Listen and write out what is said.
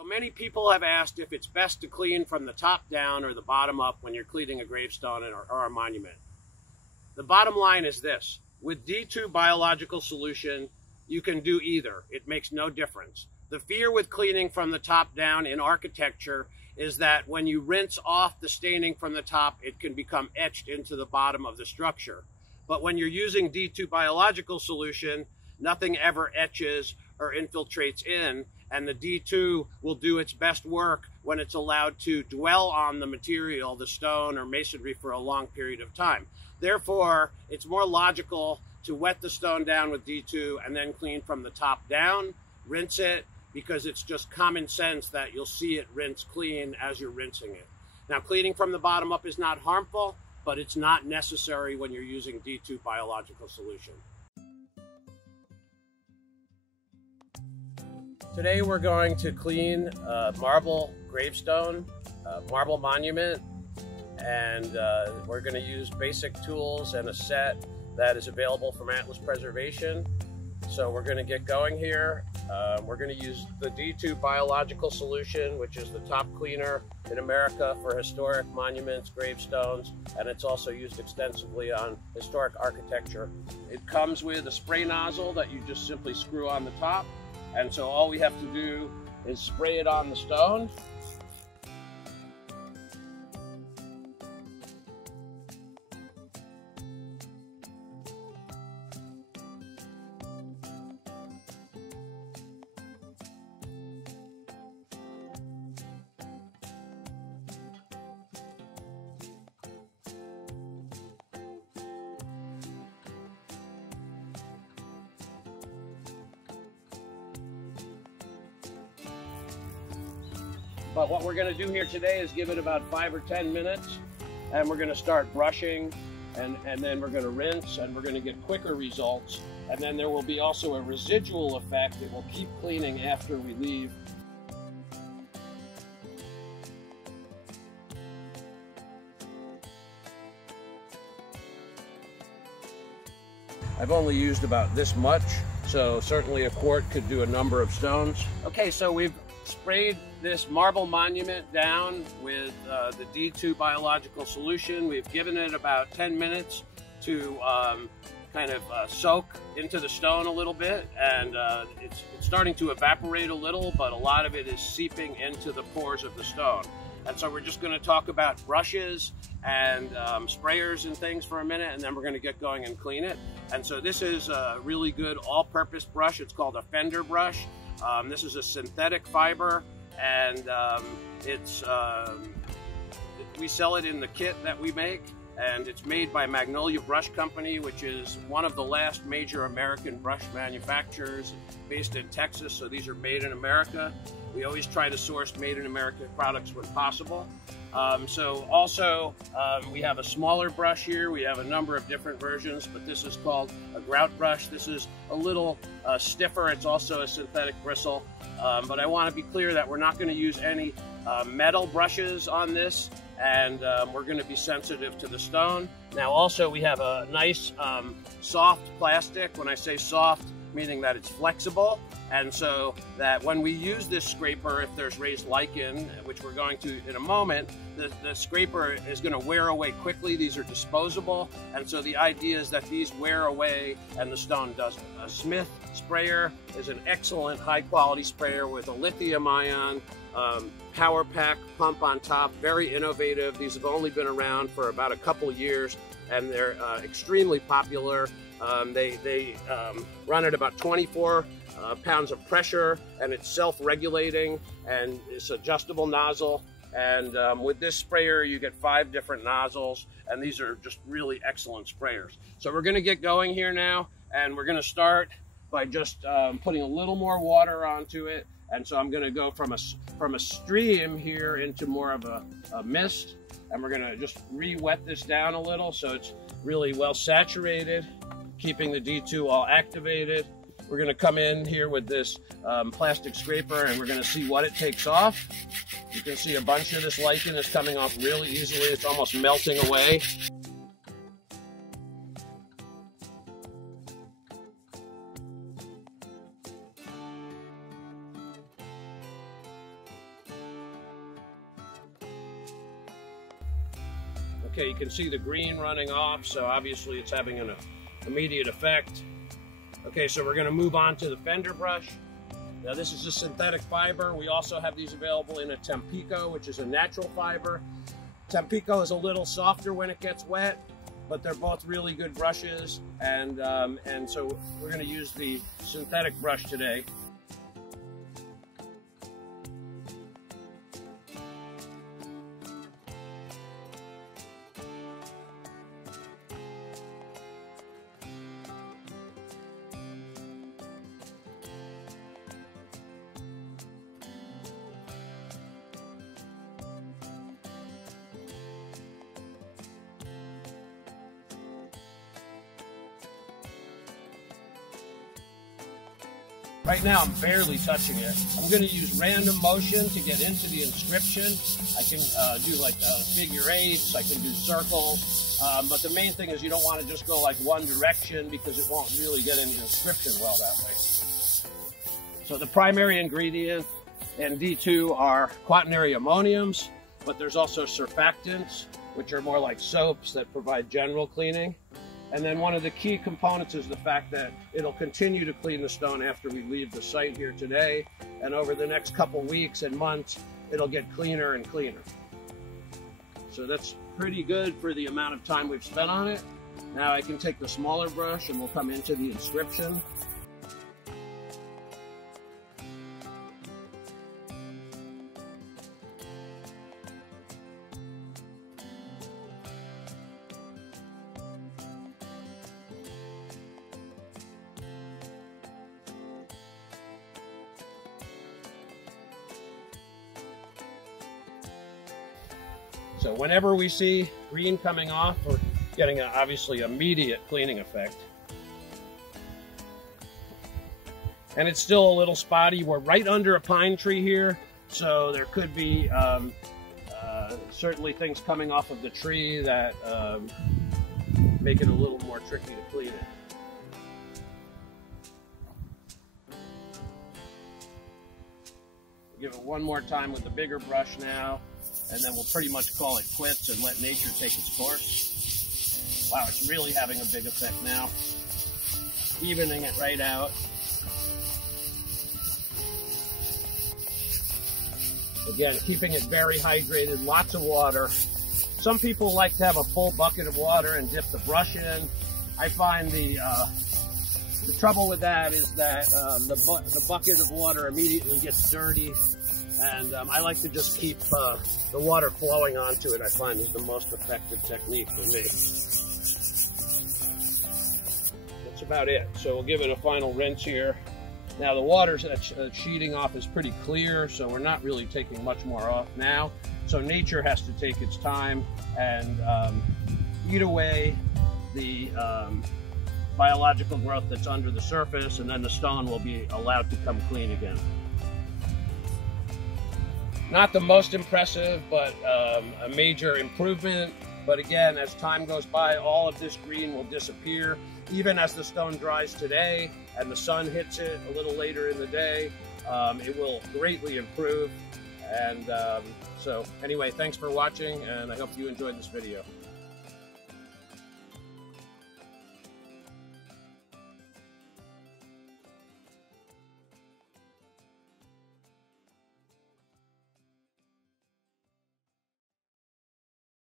So many people have asked if it's best to clean from the top down or the bottom up when you're cleaning a gravestone or a monument. The bottom line is this: with D2 biological solution, you can do either. It makes no difference. The fear with cleaning from the top down in architecture is that when you rinse off the staining from the top, it can become etched into the bottom of the structure. But when you're using D2 biological solution, nothing ever etches or infiltrates in, and the D2 will do its best work when it's allowed to dwell on the material, the stone or masonry, for a long period of time. Therefore, it's more logical to wet the stone down with D2 and then clean from the top down, rinse it, because it's just common sense that you'll see it rinse clean as you're rinsing it. Now, cleaning from the bottom up is not harmful, but it's not necessary when you're using D2 biological solution. Today we're going to clean a marble gravestone, a marble monument, and we're going to use basic tools and a set that is available from Atlas Preservation. So we're going to get going here. We're going to use the D2 biological solution, which is the top cleaner in America for historic monuments, gravestones, and it's also used extensively on historic architecture. It comes with a spray nozzle that you just simply screw on the top. And so all we have to do is spray it on the stone. But what we're going to do here today is give it about 5 or 10 minutes, and we're going to start brushing, and then we're going to rinse, and we're going to get quicker results. And then there will be also a residual effect. It will keep cleaning after we leave. I've only used about this much, so certainly a quart could do a number of stones. Okay, so we've sprayed this marble monument down with the D2 biological solution. We've given it about 10 minutes to kind of soak into the stone a little bit, and it's starting to evaporate a little, but a lot of it is seeping into the pores of the stone. And so we're just going to talk about brushes and sprayers and things for a minute, and then we're going to get going and clean it. And so this is a really good all-purpose brush. It's called a Fender Brush. This is a synthetic fiber, and we sell it in the kit that we make, and it's made by Magnolia Brush Company, which is one of the last major American brush manufacturers based in Texas. So these are made in America. We always try to source made in America products when possible. We have a smaller brush here. We have a number of different versions, but this is called a Grout Brush. This is a little stiffer. It's also a synthetic bristle, but I want to be clear that we're not going to use any metal brushes on this, and we're going to be sensitive to the stone. Now also we have a nice soft plastic. When I say soft, meaning that it's flexible, and so that when we use this scraper, if there's raised lichen, which we're going to in a moment, the scraper is going to wear away quickly. These are disposable, and so the idea is that these wear away and the stone doesn't. A Smith sprayer is an excellent high-quality sprayer with a lithium-ion power pack pump on top. Very innovative. These have only been around for about a couple years, and they're extremely popular. They run at about 24 pounds of pressure, and it's self-regulating, and it's adjustable nozzle. And with this sprayer, you get 5 different nozzles, and these are just really excellent sprayers. So we're going to get going here now, and we're going to start by just putting a little more water onto it. And so I'm going to go from a stream here into more of a mist, and we're going to just re-wet this down a little so it's really well saturated, keeping the D2 all activated. We're going to come in here with this plastic scraper, and we're going to see what it takes off. You can see a bunch of this lichen is coming off really easily. It's almost melting away. Okay, you can see the green running off, so obviously it's having an immediate effect. Okay, so we're going to move on to the Fender brush. Now this is a synthetic fiber. We also have these available in a Tampico, which is a natural fiber. Tampico is a little softer when it gets wet, but they're both really good brushes, and so we're going to use the synthetic brush today. Right now I'm barely touching it. I'm going to use random motion to get into the inscription. I can do like figure eights, I can do circles, but the main thing is you don't want to just go like one direction because it won't really get into the inscription well that way. So the primary ingredient in D2 are quaternary ammoniums, but there's also surfactants, which are more like soaps that provide general cleaning. And then one of the key components is the fact that it'll continue to clean the stone after we leave the site here today. And over the next couple weeks and months, it'll get cleaner and cleaner. So that's pretty good for the amount of time we've spent on it. Now I can take the smaller brush and we'll come into the inscription. So whenever we see green coming off, we're getting an obviously immediate cleaning effect. And it's still a little spotty. We're right under a pine tree here, so there could be certainly things coming off of the tree that make it a little more tricky to clean it. Give it one more time with the bigger brush now, and then we'll pretty much call it quits and let nature take its course. Wow, it's really having a big effect now. Evening it right out. Again, keeping it very hydrated, lots of water. Some people like to have a full bucket of water and dip the brush in. I find the trouble with that is that the bucket of water immediately gets dirty, and I like to just keep the water flowing onto it. I find is the most effective technique for me. That's about it. So we'll give it a final rinse here. Now the water that's sheeting off is pretty clear, so we're not really taking much more off now. So nature has to take its time and eat away the biological growth that's under the surface, and then the stone will be allowed to come clean again. Not the most impressive, but a major improvement. But again, as time goes by, all of this green will disappear. Even as the stone dries today and the sun hits it a little later in the day, it will greatly improve. And so anyway, thanks for watching, and I hope you enjoyed this video.